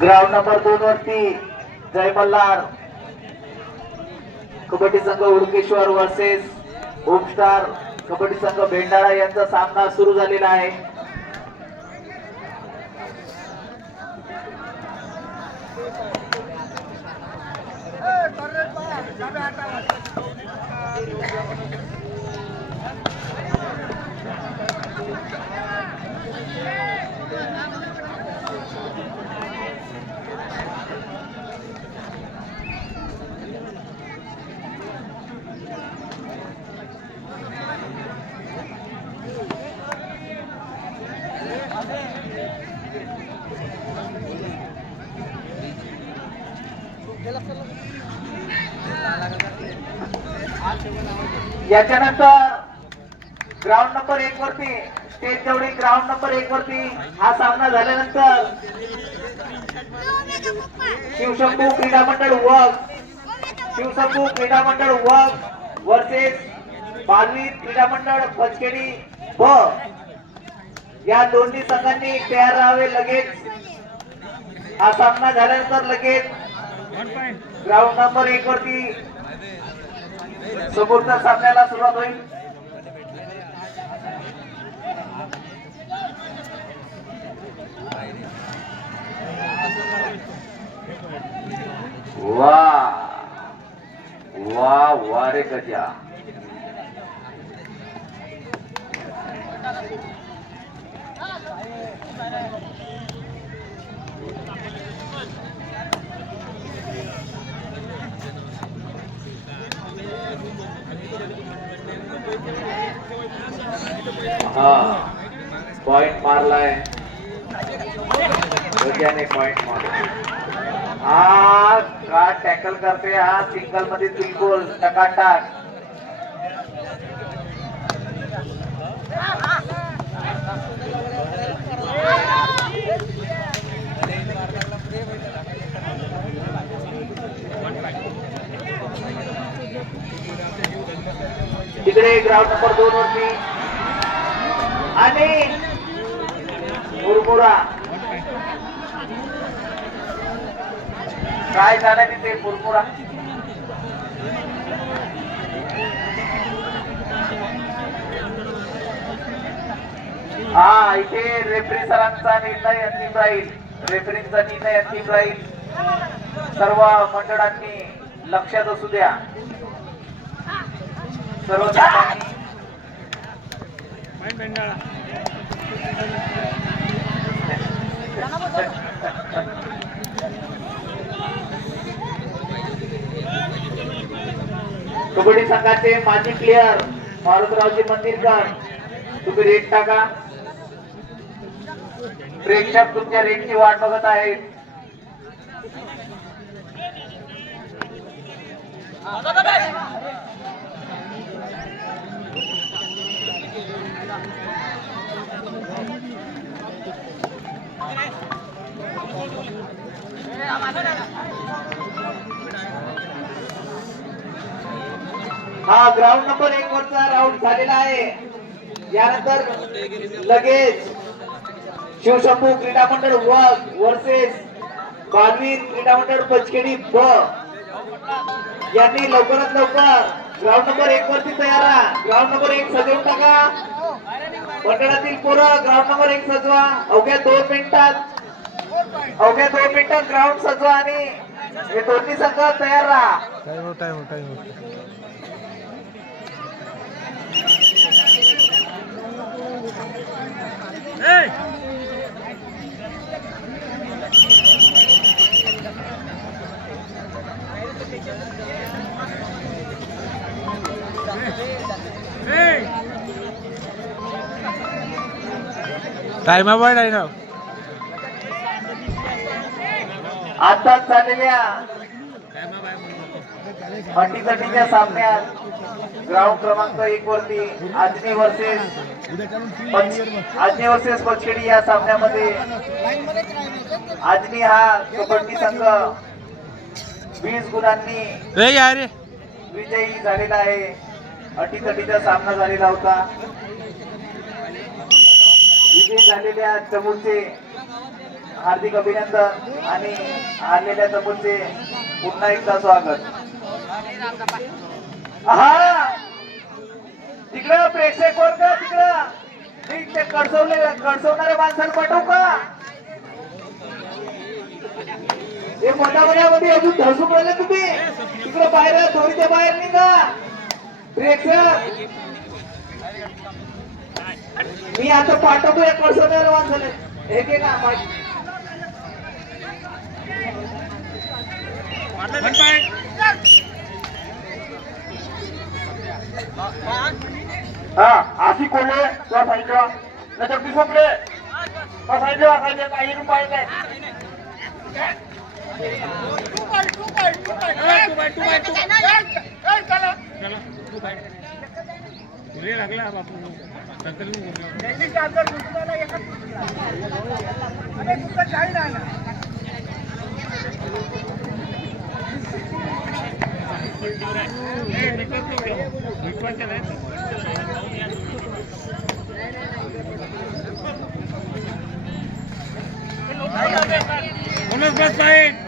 Ground number दोन वरती जय मल्हार. कबड्डी संघ उडकेश्वर वर्सेस होमस्टार कबड्डी संघ भेंडाळा यांचा सामना सुरू झालेला आहे. याच्यानंतर ग्राउंड नंबर एक वरती स्टेज जवळी ग्राउंड नंबर एक वरती हा सामना झाल्यानंतर शिवशंभू क्रीडा मंडळ वक शिवशंभू क्रीडा मंडळ वक वर्सेस बालवी क्रीडा मंडळ पचकेडी ब. या दोन्ही संघांनी तयार राहावे लगेच. हा सामना झाल्यानंतर लगेच ग्राउंड नंबर एक वरती समोरच्या सामन्याला सुरुवात होईल. वा. वा वा रे गजा. हा पॉइंट मारलाय गजाने पॉइंट मारला हा का टॅकल करते हा सिंगल मध्ये बिलकुल, टकाटक। तिकडे ग्राउंड नंबर दोन वरती आणि मुरमुरा. काय झालं तिथे मुरमुरा? हा इथे रेफरी सरांचा निर्णय अंतिम राहील. रेफरींचा निर्णय अंतिम राहील. सर्व मंडळांनी लक्षात असू द्या. सर्व कबड्डी संघाचे माजी प्लेयर मारुतरावजी मंदिरकर. तुम्ही रेट टाका. प्रेक्षक तुमच्या रेटची वाट बघत आहेत. हा ग्राउंड नंबर एक वरचा राऊंड झालेला आहे. यानंतर लगेच शिवशंभू क्रीडा मंडळ वक वर्सेस बालवीर क्रीडा मंडळ पचकेडी ब. यांनी लवकरात लवकर ग्राउंड नंबर एक वरती तयार ग्राउंड नंबर एक सजवून टाका. मंडळातील पोरं ग्राउंड नंबर एक सजवा. अवघ्या दोन मिनिटात अवघ्या दोन मिनिटात ग्राउंड सजवा आणि हे दोन्ही संघ तयार राहा. टाइम हो टाइम हो टाइम टाइम आहे ना आताच झालेल्या अटीतटीच्या सामन्यात ग्राउंड क्रमांक एक वरती आजनी वर्सेस आजनी वर्सेस पचखेडी या सामन्यामध्ये आजनी हा कबड्डी संघ वीस गुणांनी विजयी झालेला आहे. अटीतटीचा सामना झालेला होता. विजयी झालेल्या चमूचे हार्दिक अभिनंदन आणि हारलेल्या चमूचे पुन्हा एकदा स्वागत. हा तिकडं प्रेक्षक वर्ग तिकडं? मी ते कडसवले कडसवणाऱ्या माणसाला पाठवू का? हे मोठ्यामध्ये अजून धसून राहिले तुम्ही. तिकडं बाहेर ते बाहेर निघा. प्रेक्षक! मी आता पाठवतो या कडसवणाऱ्या माणसाला. हे घे ना माहिती हा आशी कोल्हे तुला सांगितलं नाही जगदीश भोपळे त्या सांगितलं काही रुपये नाही वन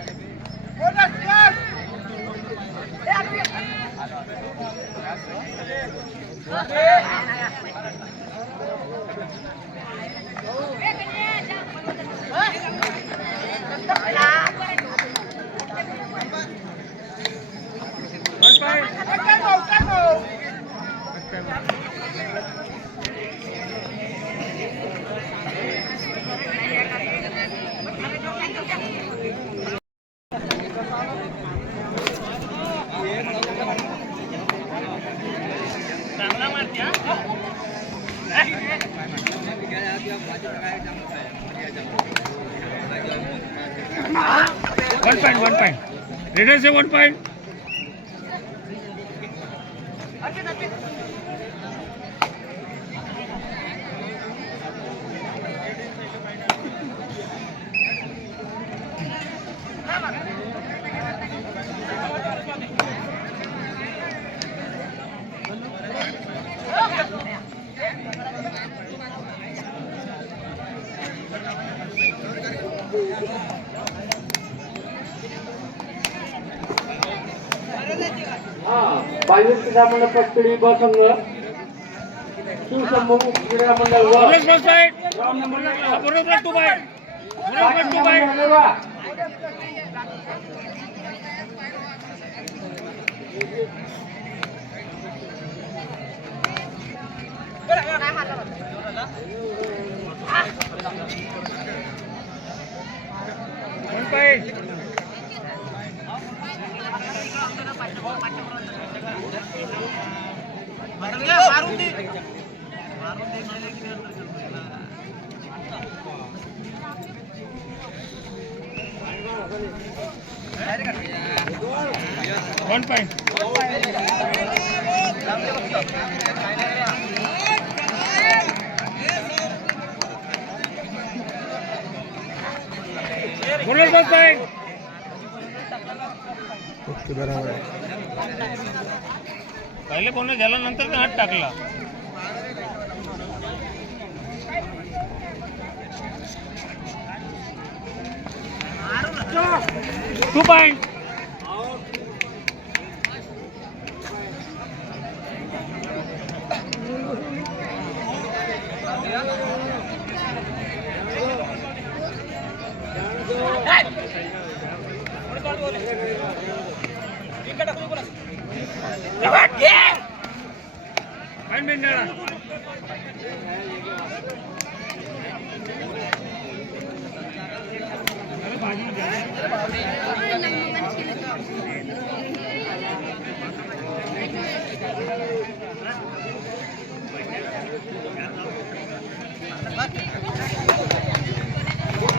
is it 1.5? स्पर्धा मंडळ पटकडी ब संघ शिवशंभू क्रीडा ओके बरोबर आहे पहिले बोनस झाला नंतर हात टाकला? Two point.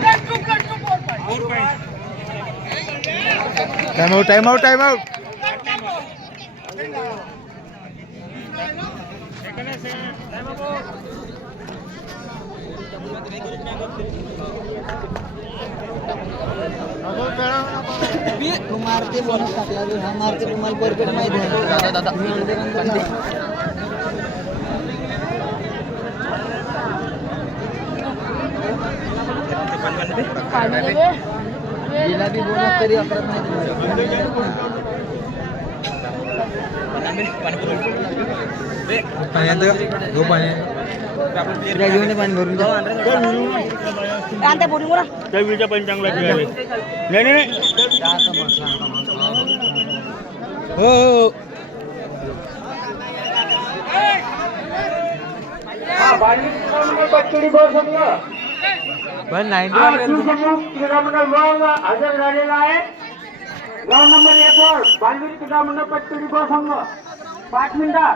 Four point time out time out मी मारते बोनस टाकला हा मारते तुम्हाला परफेक्ट माहिती आहे दादा दादा जिलाबी बोनस तरी अकरा पाणी पाणी. पाणी भरून त्या विजा चांगला नाही नाही हो. पण हजर झालेला आहे नंबर एक वर बालवीर क्रीडा मंडळ संघ पाच मिनिटात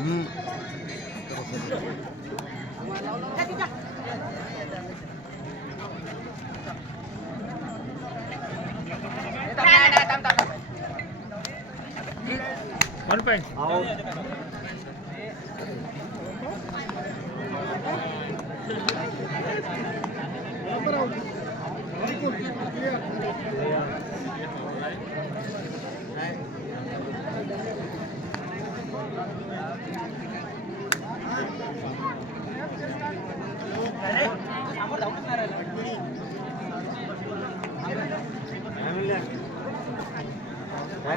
嗯。来来来，等等等。好，准备。好。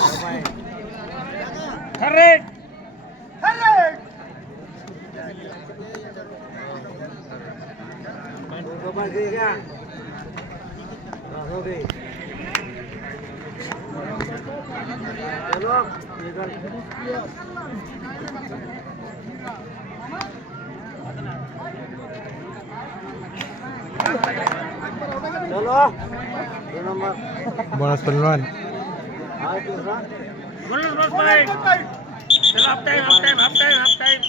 वन पॉईंट खरे बोनस पहलवान बोनस बस पॉईंट चला half time half time half time half time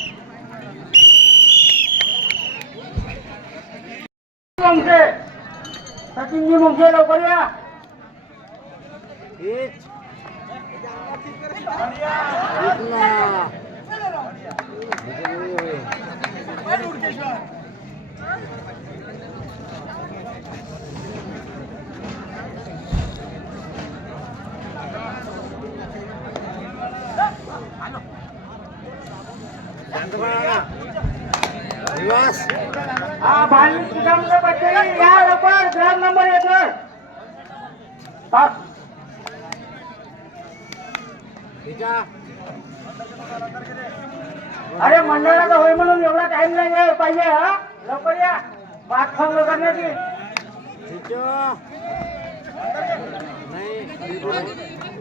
Mungse सचिनजी Mungse लवकर या हा बालवीर क्रीडा मंडळ पटकेडी या लवकर ग्राउंड नंबर एक वर. अरे मंडळाचा होय म्हणून एवढा टाइम नाही पाहिजे हा? लवकर या. पाच फंग करण्याची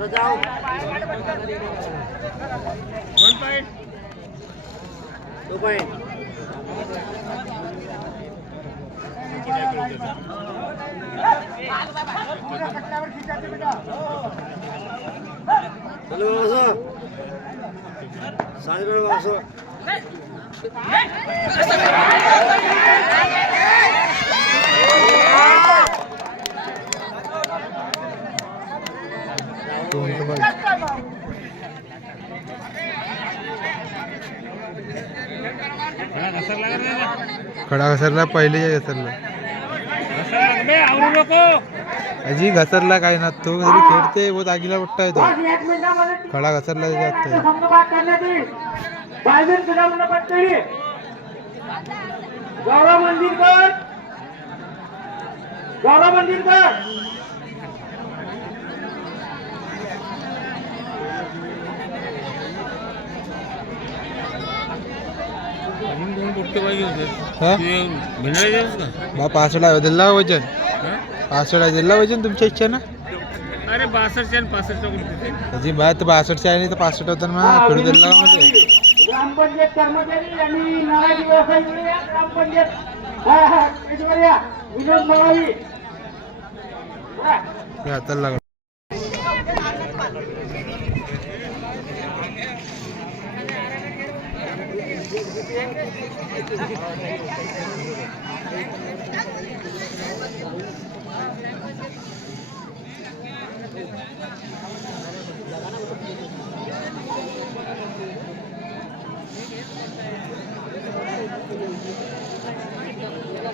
वन पॉईंट दोन खडा घसरला घसरला पहिले घसरला. अजी घसरला काय ना तो घरी खेळते बहुत आगीला पट्टा तो. खडा घसरला जात संघ बाद करण्यात येईल बालवीर क्रीडामंडळ पट्टणी गौरव मंदिरकर गौरव मंदिरकर अजून दोन पोट्टे पाहिजे होते हा? बा पासष्ट दिला वजन? पासष्ट दिला वजन तुमच्या इच्छा ना अरे बासष्टचे आणि पासष्ट अजी तर बासष्टचे आहे नाही तर पासष्ट होतं ना खेळू दिला मध्ये? ग्रामपंचायत कर्मचारी आणि नारायण व्यवसाय ग्रामपंचायत. हा हा विनोद मवाळी हाताला लागलं.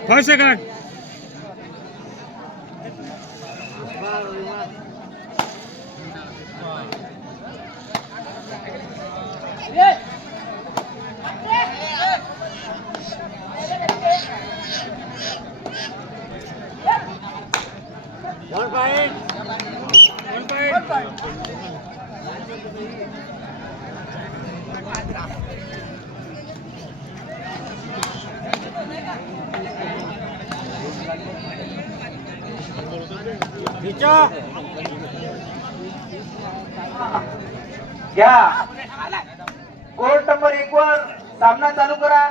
Five seconds. घ्या. कोर्ट नंबर एक वर सामना चालू करा.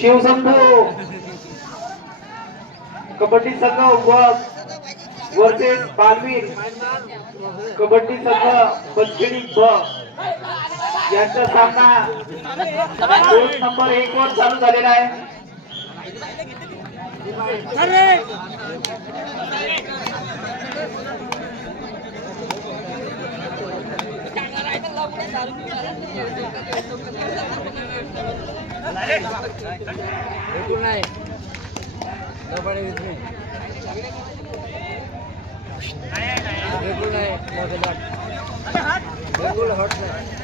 शिवसंभू कबड्डी संघ व वर्सेस बालवीर कबड्डी संघ पंचगिरी ब यांचा सामना दोन नंबर एक वर चालू झालेला आहे. नाही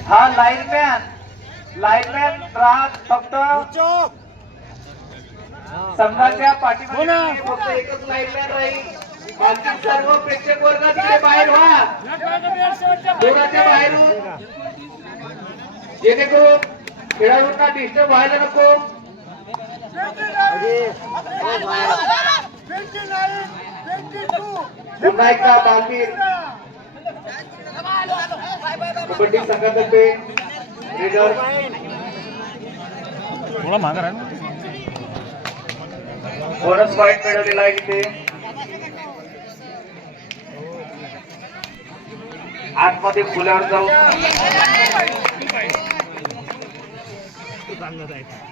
हा लाईनमॅन. लाईनमॅन राहत फक्त संघाच्या पाठीमागे फक्त एकच लाईनमॅन राहील. बाकी सर्व प्रेक्षक वर्ग तिथे बाहेर व्हा. दोराच्या बाहेरून. जेणेकरून खेळाडूंना डिस्टर्ब व्हायला नको. पुन्हा एकदा बालवीर कबड्डी संघातर्फे लीडर थोडा राहा बोनस पॉईंट मिळवलेला आहे इथे. आतमध्ये फुल्यावर जाऊ छान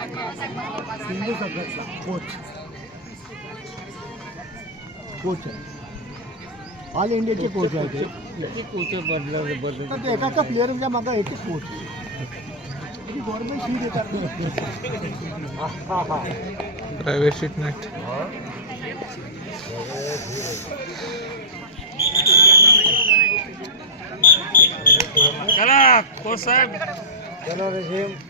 सिंधू कोच कोच आहे ऑल इंडियाचे कोच आहे ते तर ते एकाचा प्लेअरच्या मागं येते कोच गव्हर्नमेंट देतात प्रायव्हेट चला कोच साहेब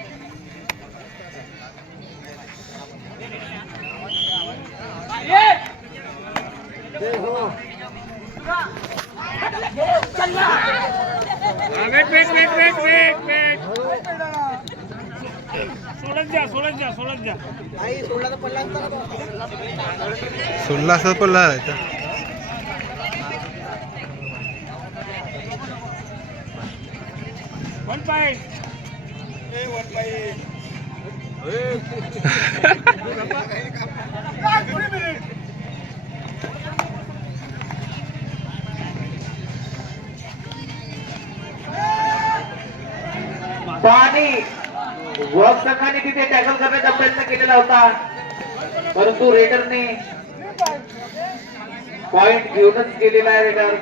wait wait wait wait wait सोडत जा सोडत जा सोडत जा. सोडला असं पडला आता वन पॉईंट वाणी वॉक संघाने तिथे टॅकल करण्याचा प्रयत्न केलेला होता. परंतु रेडरने पॉइंट घेऊनच गेलेला आहे रेडर